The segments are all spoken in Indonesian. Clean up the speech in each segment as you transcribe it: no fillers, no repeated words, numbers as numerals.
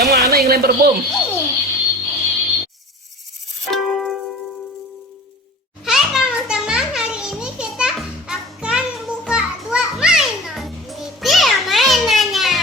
Yang mana yang lempar bom? Hai teman-teman, hari ini kita akan buka dua mainan. Ini dia mainannya.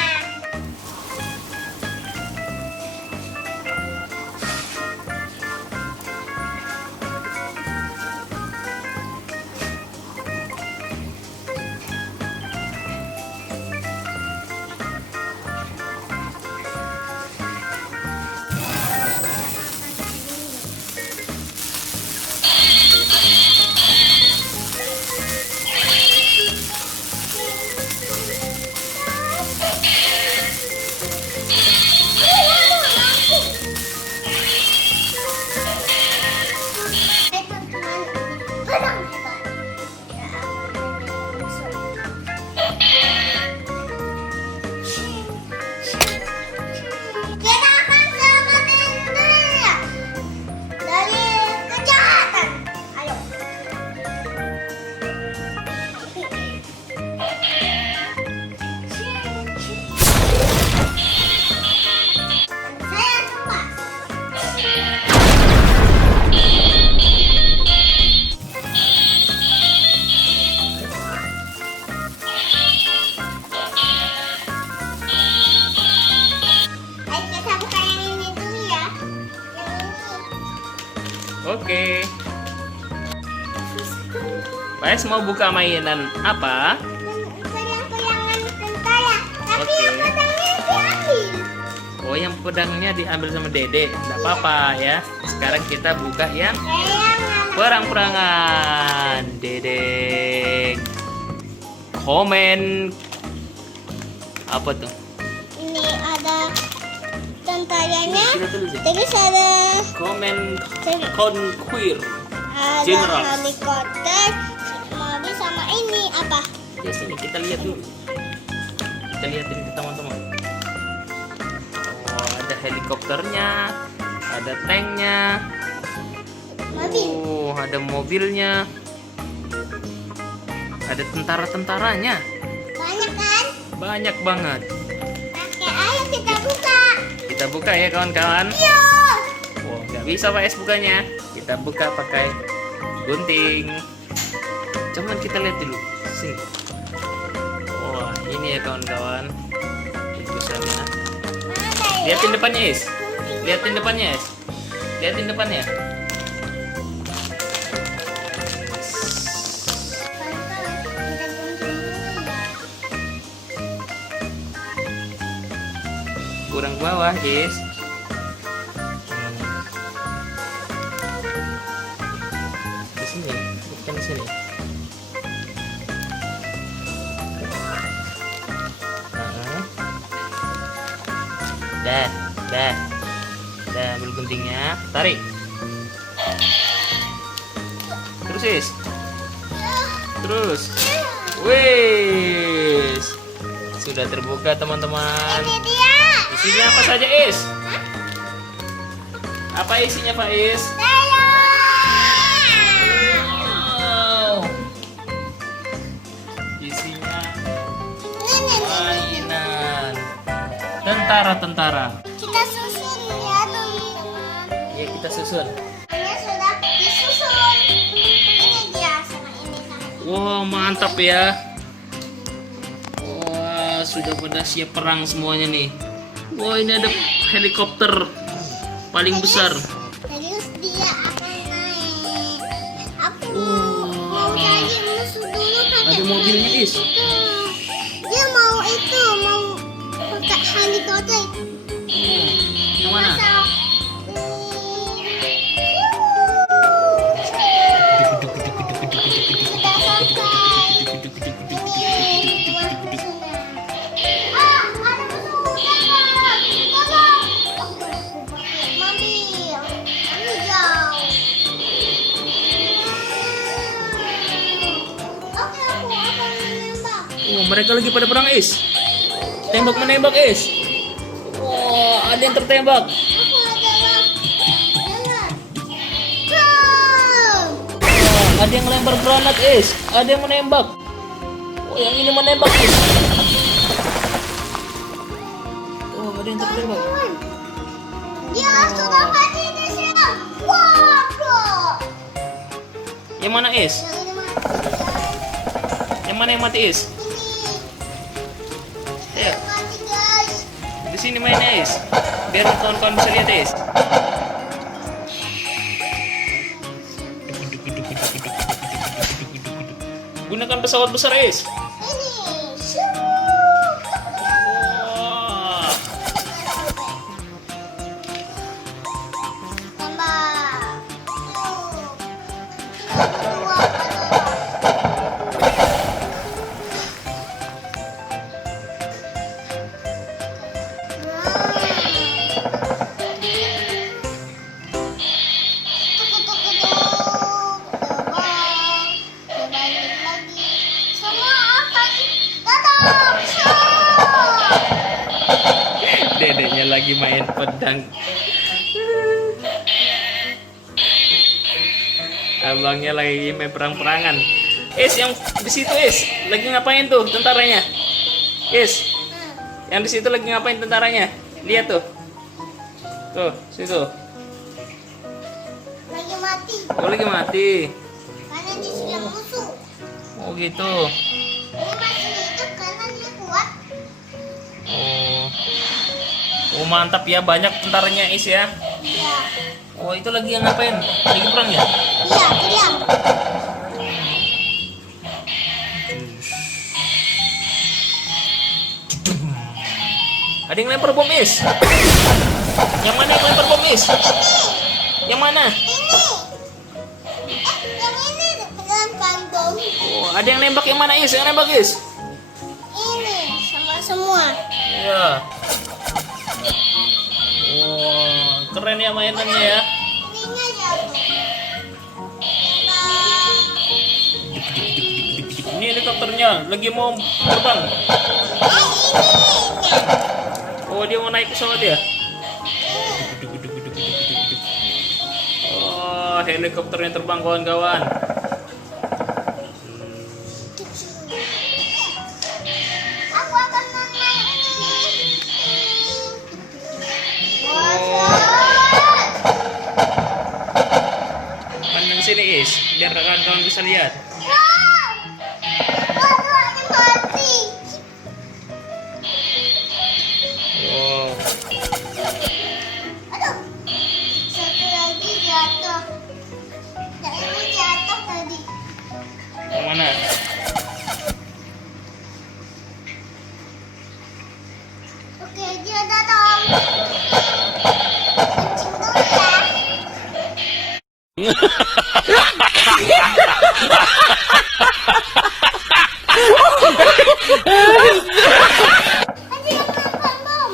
Kita akan selamatin dia dari kejahatan. Ayo. Saya lepas. Ayo kita buka yang ini dulu ya. Yang ini. Oke. Pais mau buka mainan apa? Goyang-goyangan tentara. Tapi Oke. yang pedangnya diambil. Oh, yang pedangnya diambil sama Dede. Tidak apa-apa ya. Sekarang kita buka yang perang-perangan. Dede. Komen. Apa tuh? Ini ada tentaranya. Kita tulis ya. Terus ada Conquer. ada General. helikopter, mobil sama ini apa? Ya sini kita lihat dulu. Kita lihatin ke teman-teman. Oh, ada helikopternya, ada tanknya, Mobil. oh, ada mobilnya, ada tentara-tentaranya. Banyak kan? Banyak banget. Oke, ayo kita buka. Kita buka ya kawan-kawan. Yo. Oh, nggak bisa Pak Es bukanya. Kita buka pakai gunting. Cuman kita lihat dulu. Sini. Wah, ini ya kawan-kawan. Tulisannya. Mana ya? Lihatin depannya, Is. Lihatin depannya, Is. Lihatin depannya. Kita gunting dulu ya. Kurang bawah, Is. Di sini, bukan di sini. Nah. Dah. Ambil guntingnya, tarik. Terus, Is. Terus. Wis. Sudah terbuka, teman-teman. Ini dia. Isinya apa saja, Is? Apa isinya, Pak Is? Saya. Wow. Isinya Ini. mainan tentara-tentara. Kita susun ya teman-teman. Ya, kita susun. Ini sudah disusun. Ini dia sama ini sama. Wow, mantap ya. Wah, sudah pada siap perang semuanya nih. Wah, ini ada helikopter paling besar. Terus dia akan naik. Aku Wow. mau cari musuh dulu pakai Ada mobilnya, Is. itu. Dia mau pakai helikopter. Yang mana? Kita sampai. Ada musuh dekat. Tolong. Aku pakai mobil. Ini jauh. Oke, aku akan menembak. Oh, mereka lagi pada perang, Is. Tembak menembak, Is. Wah, ada yang tertembak. Aku adalah jalan. Bom! Wah, ada yang lempar granat, Is. Ada yang menembak. Oh, yang ini menembak, Is. Oh, ada yang terbang. Teman-teman, dia sudah mati di sini. Wow, bro. Yang mana Is? Yang ini mati, guys. Yang mana yang mati Is? Ini Ayo, mati, guys. di sini mainnya Is. Biar kawan-kawan bisa lihat Is. Gunakan pesawat besar Is. Ini. Shoo. Wah. Tambah. Dedeknya lagi main pedang. Abangnya lagi main perang-perangan. Is, yang di situ Is, lagi ngapain tuh tentaranya? Is, yang di situ lagi ngapain tentaranya? Lihat tuh. Tuh, situ. Lagi mati Oh, lagi mati. karena diserang musuh. Oh, gitu. Ini masih hidup karena dia kuat. Oh. Oh, mantap ya, banyak tentaranya Is ya. Iya. Oh, itu lagi yang ngapain? Lagi perang ya? Iya, diam. Ada yang lempar bom Is. Yang mana yang lempar bom Is? Yang mana? Ini. Yang ini dengan bom. Oh, ada yang nembak yang mana Is? Yang nembak Is? Ini sama semua. Iya. Wah, keren ya mainannya ya. Ininya jatuh. Ini helikopternya lagi mau terbang. Ini. Oh, dia mau naik pesawat ya? Oh, helikopternya terbang kawan-kawan. Aku akan menaik ini. Pandang sini Is, biar kawan-kawan bisa lihat. Wow. Baru ada mati. Wow. Aduh. Satu lagi jatuh. Yang ini jatuh tadi. Yang mana? Oke, dia datang. Kencing dulu ya. Ada yang lempar bom.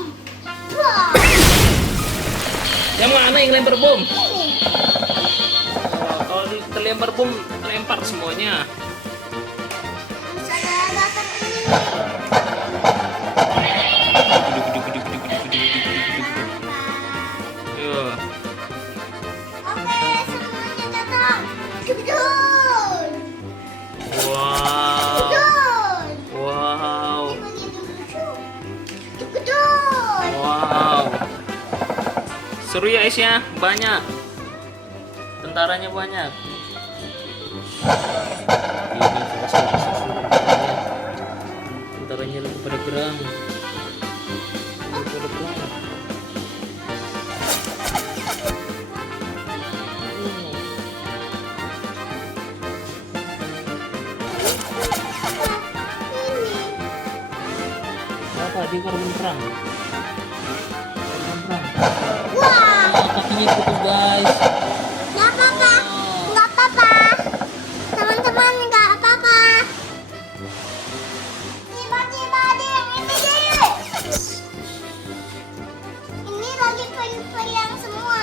Wah, Yang mana yang lempar bom? ini. Kalau terlempar bom, lempar semuanya. Saya datang ini. Tuh. Oke, semuanya datang. Gedun. Wow. Gedun. Wow. Ini begitu lucu. Gedun. Wow. Seru ya Is ya, banyak. Tentaranya banyak. Ini tentaranya lagi pada gerang. Lagi pada perang. Apa dia korban perang? Korban perang. Wah, Ah, kakinya putus guys. nggak apa-apa. Nggak apa-apa. Teman-teman, nggak apa-apa. Tiba-tiba ada yang ini deh. Ini lagi periang semua.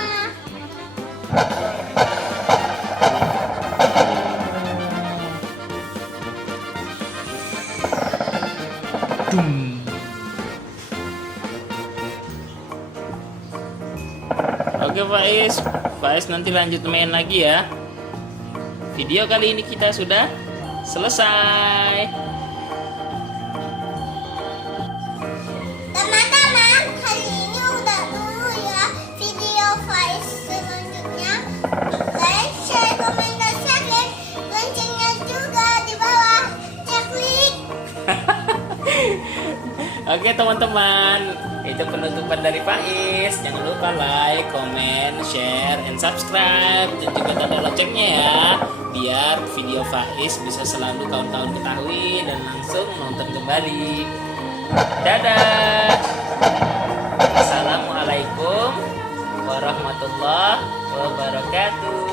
Dum. Oke Pak Is nanti lanjut main lagi ya. Video kali ini kita sudah selesai. Teman-teman, kali Oke teman-teman, itu penutupan dari Faiz. Jangan lupa like, comment, share, and subscribe, dan juga tanda loncengnya ya, biar video Faiz bisa selalu kawan-kawan ketahui dan langsung nonton kembali. Dadah. Assalamualaikum warahmatullahi wabarakatuh.